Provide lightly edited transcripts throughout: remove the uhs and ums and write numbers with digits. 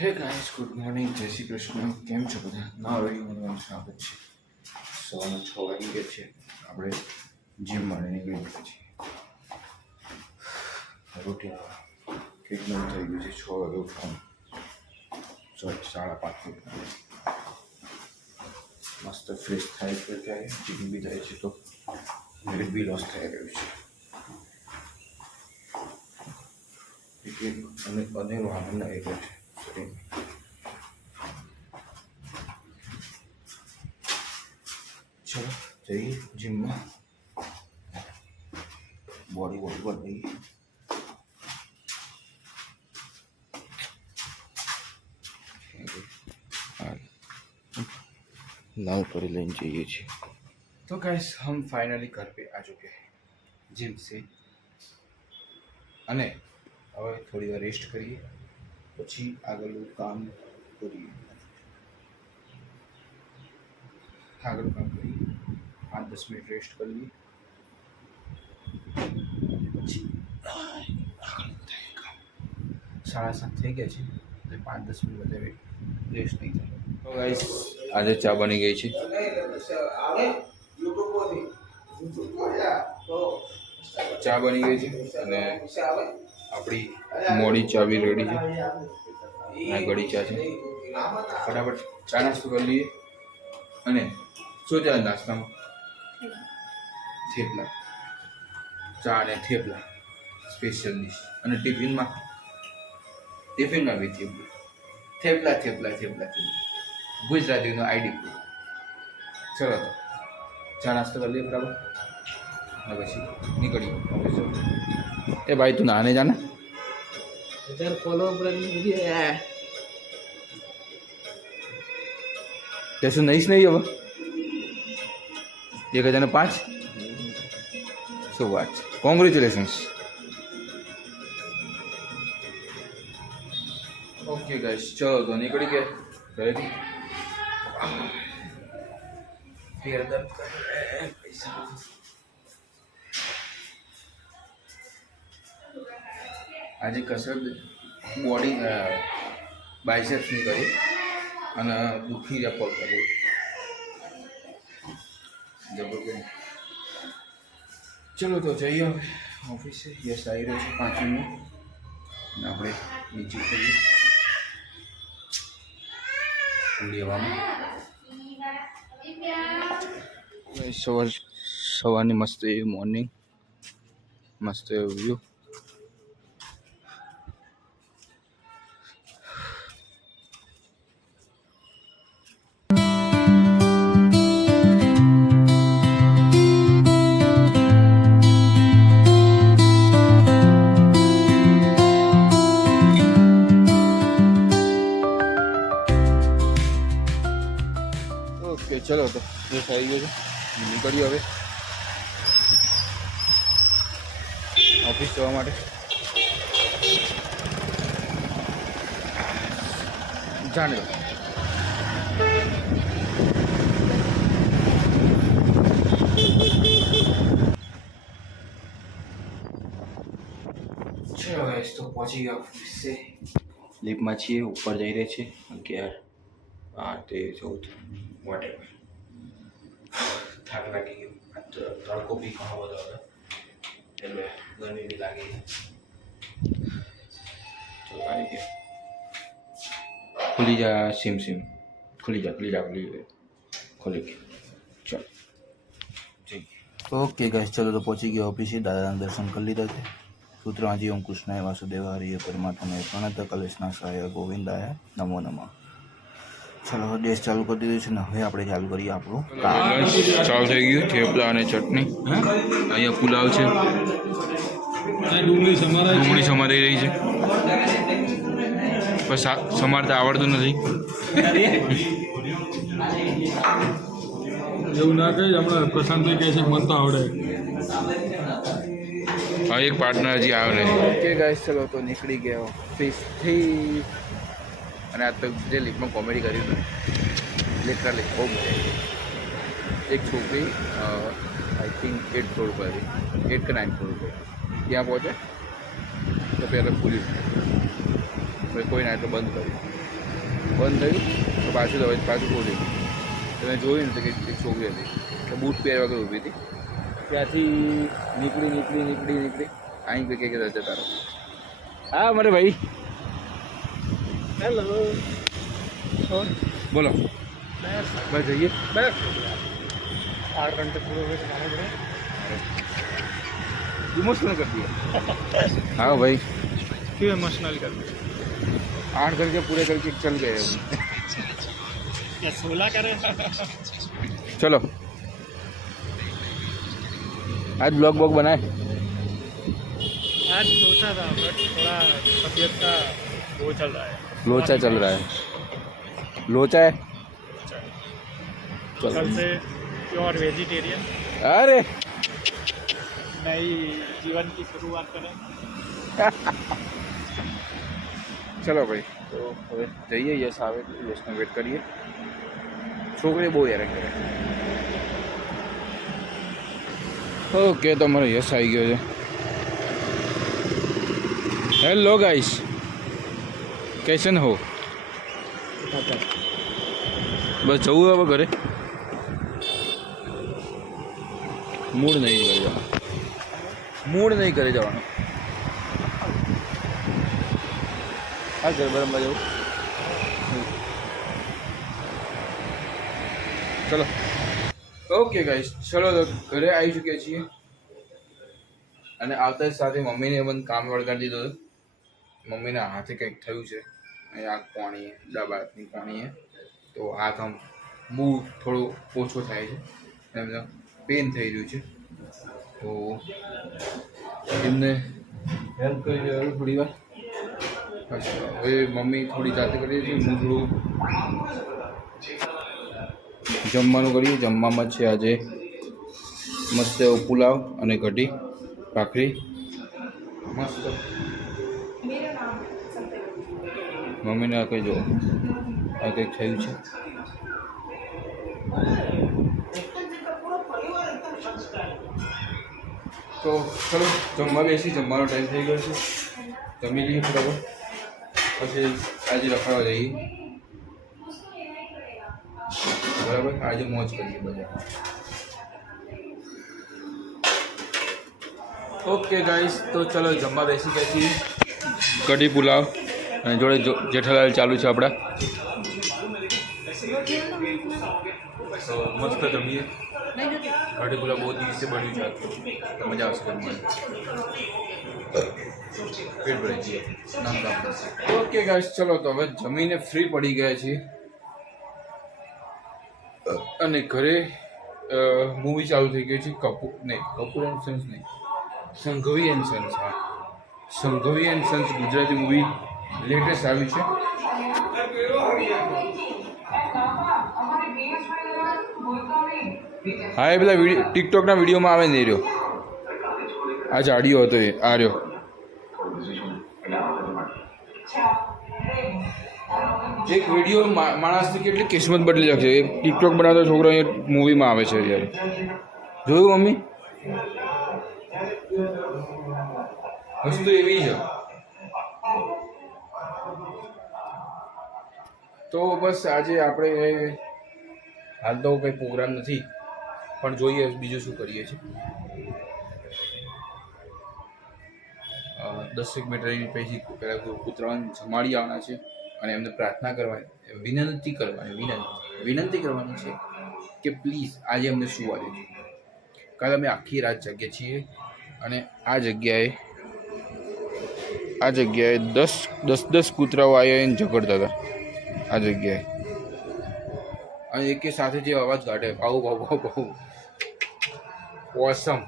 હે guys, good morning, જય શ્રી કૃષ્ણ. કેમ છો બધા? ના રવિવારનું સ્વાગત છે. સવારના 6 વાગી ગયા છે. આપણે જીમ માટે નીકળી ગયા છીએ. રૂટીન કેટલું થઈ ગયું છે? 6 વાગે ઉઠવાનું, 5:30 ઉઠવાનું. મસ્ત ફ્રેશ થાય તો જાય, જીમ બી જાય છે તો વેટ બી લોસ થઈ રહ્યું છે. અને અનેરો આનંદ આવી ગયો છે શરીરમાં. ચલો જઈએ જીમમાં, બોડી બનાવીએ. नाव पर लेने चाहिए छे. तो गाइस हम फाइनली घर पे आ चुके हैं जिम से. અને હવે થોડી વાર રેસ્ટ કરીએ, પછી આગળનું કામ કરીએ. આગળનું કામ કરીએ, 5-10 મિનિટ રેસ્ટ કરી લઈએ, પછી આગળનું થાય કામ. 7:30 થઈ ગયા છે એટલે 5-10 મિનિટ વધારે રેસ્ટ નહીં થાય. તો ગાઈસ આજે ચા બની ગઈ છે. ચા બની ગઈ છે અને આપણી મોડી ચા બી રેડી છે. આ ગળી ચા છે. ફટાફટ ચા નાસ્તો કરી લઈએ. અને શું ચાલે નાસ્તામાં? થેપલા. ચા અને થેપલા સ્પેશિયલ ડિશ. અને ટિફિનમાં બી થેપલા ગુજરાતીનો આઈડી પ્રૂફ. ચલો તો ચા નાસ્તો કરી લઈએ બરાબર, અને પછી નીકળીએ ઓફિસ જવું. એ ભાઈ તું નાને જાને कैसे नहीं अब 1005. શું વાત છે, કોંગ્રેચ્યુલેશન્સ. ઓકે ગાઈસ, ચલો તો નીકળી ગયા ઘરેથી. પેર દર્દ કરે પૈસા. આજે કસરત બોડી બાયસેપ્સની કરી અને દુખી રહ્યા પગ કર્યો જબરદસ્ત. ચલો તો જઈએ હવે ઓફિસે. યસ આવી રહ્યો છે 5 મિનિટ અને આપણે નીચે કરીએ ઠંડી હવામાં. સવારની મસ્ત એવી મોર્નિંગ, મસ્ત એવો વ્યૂ. ઓકે ચલો તો ફ્રેશ આવી ગયો છે, નીકળીએ હવે ઓફિસ જવા માટે. જાણે દો ચલો ગાઈસ, તો પહોંચી ગયા ઓફિસે. લિફ્ટમાં છીએ, ઉપર જઈ રહે છે 11, 12, 13, 14 વોટેવર. થાક લાગી ગયો, તડકો બી ઘણો બધો હતો એટલે ગરમી બી લાગી. તો આવી ગયો. ખુલી જા સિમ ખુલી જા ખુલી ગયો. ચલો જઈએ. ઓકે ગાઈસ, ચલો તો પહોંચી ગયા ઓફિસે. દાદાના દર્શન કરી લીધા છે. સૂત્રાજી ઓમ કૃષ્ણાય વાસુદેવ હરિય પરમાત્માને પ્રણત કલેશના સહાય ગોવિંદાય નમો નમઃ. ચલો દેશ ચાલુ કરી દીધું છે ને હવે આપણે ચાલુ કરીએ આપણું કામ. ચાલુ થઈ ગયું થેપલા અને ચટણી. અહીંયા પુલાવ છે, ડુંગળી સમારી રહી છે, પણ સમારતા આવડતું નથી. એવું ના કહે, હમણાં પ્રશાંતભાઈ કહે છે મને તો આવડે. હા, એક પાર્ટનર હજી આવ્યો નહીં. ઓકે ગાઈસ, ચલો તો નીકળી ગયા ઓફિસથી. અને આ તો જે લીફમાં કોમેડી કર્યું હતું લિટરલી બહુ મજા આવી. એક છોકરી આઈ થિંક 8 ફ્લોર પર હતી, 8 કે 9 ફ્લોર પર. ત્યાં પહોંચે તો પહેલાં ખુલ્યું, પછી કોઈ ના એટલે બંધ કર્યું. બંધ થયું તો પાછું દવા પાછું ખોલ્યું. તમે જોયું ને તો કે એક છોકરી હતી તો બૂટ પહેરવા વગર ઊભી હતી. ત્યાંથી નીકળી અહીં કંઈ કંઈક જતા રહો. હા મારે ભાઈ હેલો બોલો બસ જઈએ. बस 8 घंटे पूरे हुए चलाने पड़े इमोशनल कर दिया. हाँ भाई क्यों इमोशनल कर 8 करके पूरे करके चल गए हम. या 16 करे चलो आज ब्लॉग बनाए. आज सोचा था बट थोड़ा तबीयत का वो चल रहा है लोचा चल रहा है. लोचा है. कल से प्योर वेजिटेरियन अरे नई जीवन की शुरुआत करें. चलो भाई તો હવે જઈએ. યશ આવે યશનો વેટ કરીએ. છોકરી બહુ હેરાન કરે. ઓકે તો મારો યશ આવી ગયો છે. હેલો ગાઈસ कैसन हो. બસ જવું હવે ઘરે. મૂડ નહીં કરી જવાનું. મૂડ નહીં કરી જવાનું. હા ઘર બરાબર જવું. ચલો ઓકે ગાઈસ ચલો તો ઘરે આવી ચૂક્યા છીએ. અને આવતા જ સાથે મમ્મીને પણ કામ વળગાડી દીધો હતો. મમ્મીના હાથે કંઈક થયું છે. અહીંયા આ કોણીએ ડાબા હાથની કોણીએ તો હાથ આમ મૂવ થોડો ઓછો થાય છે. એમને પેન થઈ રહ્યું છે તો એમને હેલ્પ કરી દેવાનું થોડી વાર. હવે મમ્મી થોડી જાતે કરી છે. હું થોડું જમવાનું કરીએ. જમવામાં છે આજે મસ્ત એવો પુલાવ અને કઢી ભાખરી મસ્ત. મમ્મીને આ કંઈ જો આ કંઈક થયું છે. તો ચલો જમવા બેસી. જમવાનો ટાઈમ થઈ ગયો છે. જમી લઈએ બરાબર. પછી આજે રખાવા જઈએ બરાબર. આજે મોજ કરીએ બધા. ઓકે ગાઈસ તો ચલો જમવા બેસી ગયા છીએ. કઢી પુલાવ અને જોડે જેઠાલાલ ચાલુ છે આપણા. તો મસ્ત જમીએ. કઢી પુલાવ બહુ દિવસે બન્યું છે. તો મજા આવશે જમવાની. પેટ ભરાઈ જઈએ. ઓકે ગાઈસ ચલો તો હવે જમીને ફ્રી પડી ગયા છીએ. અને ઘરે મૂવી ચાલુ થઈ ગઈ છે. કપૂર એન્ડ સન્સ નહીં, સંઘવી એન્ડ સન્સ. હા Sanghvi and sons Gujarati movie latest આવ્યું છે. હા એ પેલા ટિકટોકના વિડીયોમાં આવે નહીં રહ્યો. આ જાડીયો હતો એ આ રહ્યો. એક વિડીયો માણસની કેટલી કિસ્મત બદલી શકશે. એક ટિકટોક બનાવતો છોકરો અહીંયા મૂવીમાં આવે છે યાર. જોયું મમ્મી? વસ્તુ એવી છે. તો બસ આજે આપણે હાલ તો કંઈ પ્રોગ્રામ નથી પણ જોઈએ બીજું શું કરીએ છીએ. 10 મિનિટ રહીને પછી પહેલાં કૂતરાને જમાડી આવવાના છે અને એમને પ્રાર્થના કરવાની, વિનંતી કરવાની છે કે પ્લીઝ આજે અમને સુવા દેજો. કાલે અમે આખી રાત જાગીએ છીએ અને આ જગ્યાએ 10 કૂતરાઓ આવીને ઝઘડતા હતા આ જગ્યાએ. અને એકે સાથે જે અવાજ કાઢે ભાવ ઓસમ,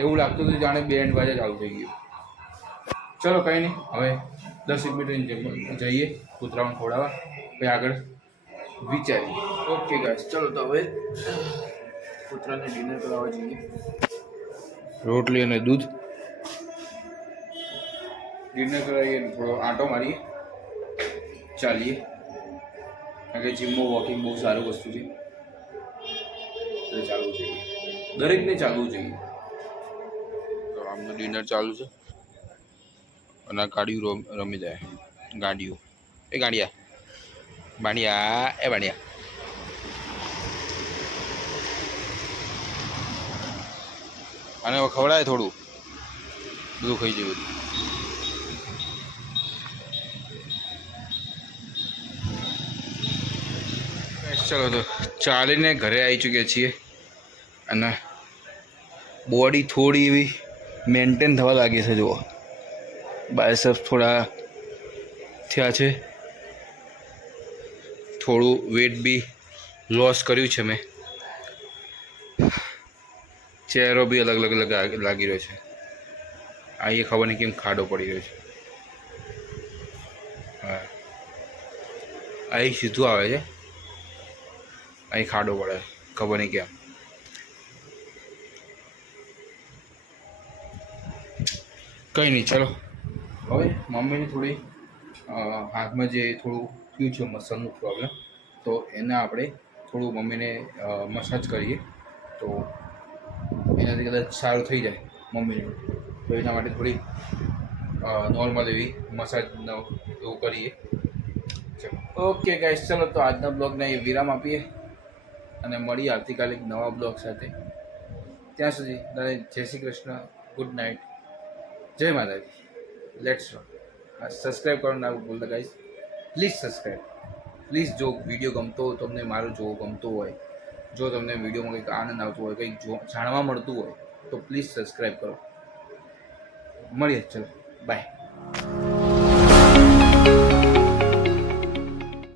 એવું લાગતું હતું જાણે બેન્ડ બાજા ચાલુ થઈ ગયું. ચલો કંઈ નહીં, હવે 10 મિનિટ જઈએ કૂતરાઓને ખવડાવવા, પછી આગળ વિચારીએ. ઓકે ગાઈસ ચલો તો હવે કૂતરાને ડિનર કરાવવા જઈએ. રોટલી અને દૂધ ડિનર કરાવીએ, થોડો આંટો મારીએ, ચાલીએ. કારણ કે જીમમાં વોકિંગ બહુ સારું વસ્તુ છે, એટલે ચાલવું જોઈએ, દરેકને ચાલવું જોઈએ. તો આમનું ડિનર ચાલુ છે અને આ ગાડીઓ રમી જાય. ગાડીઓ એ ગાડિયા બાણિયા એ બાણિયા અને હવે ખવડાય થોડું બધું ખાઈ જાય બધું. ચલો તો ચાલીને ઘરે આવી ચૂક્યા છીએ અને બોડી થોડી એવી મેન્ટેન થવા લાગી છે. જુઓ બાયસેપ્સ થોડા થયા છે, થોડું વેટ બી લોસ કર્યું છે મેં. ચહેરો બી અલગ અલગ લાગી રહ્યો છે. આ એ ખબર નહીં કેમ ખાડો પડી રહ્યો છે. હા અહીં સીધું આવે છે, અહીં ખાડો પડે ખબર નહીં કેમ. કંઈ નહીં ચલો હવે મમ્મીને થોડી હાથમાં જે થોડું થયું છે મસલનું પ્રોબ્લેમ, તો એને આપણે થોડું મમ્મીને મસાજ કરીએ તો એનાથી કદાચ સારું થઈ જાય મમ્મીને. તો એના માટે થોડી નોર્મલ એવી મસાજનો એવું કરીએ. ચલો ઓકે ગાઈસ, ચલો તો આજના બ્લોગને એ વિરામ આપીએ અને મળીએ આવતીકાલે એક નવા બ્લોગ સાથે. ત્યાં સુધી જય શ્રી કૃષ્ણ, ગુડ નાઇટ, જય માતાજી, લેટ્સ રોક. સબસ્ક્રાઈબ કરવાનું ના ભૂલતા ગાઈસ, પ્લીઝ સબસ્ક્રાઈબ પ્લીઝ. જો વિડીયો ગમતો હોય, તમને મારું જોવું ગમતું હોય, જો તમને વિડીયોમાં કંઈક આનંદ આવતો હોય, કંઈક જાણવા મળતું હોય તો પ્લીઝ સબસ્ક્રાઈબ કરો. મળીએ, ચલો બાય.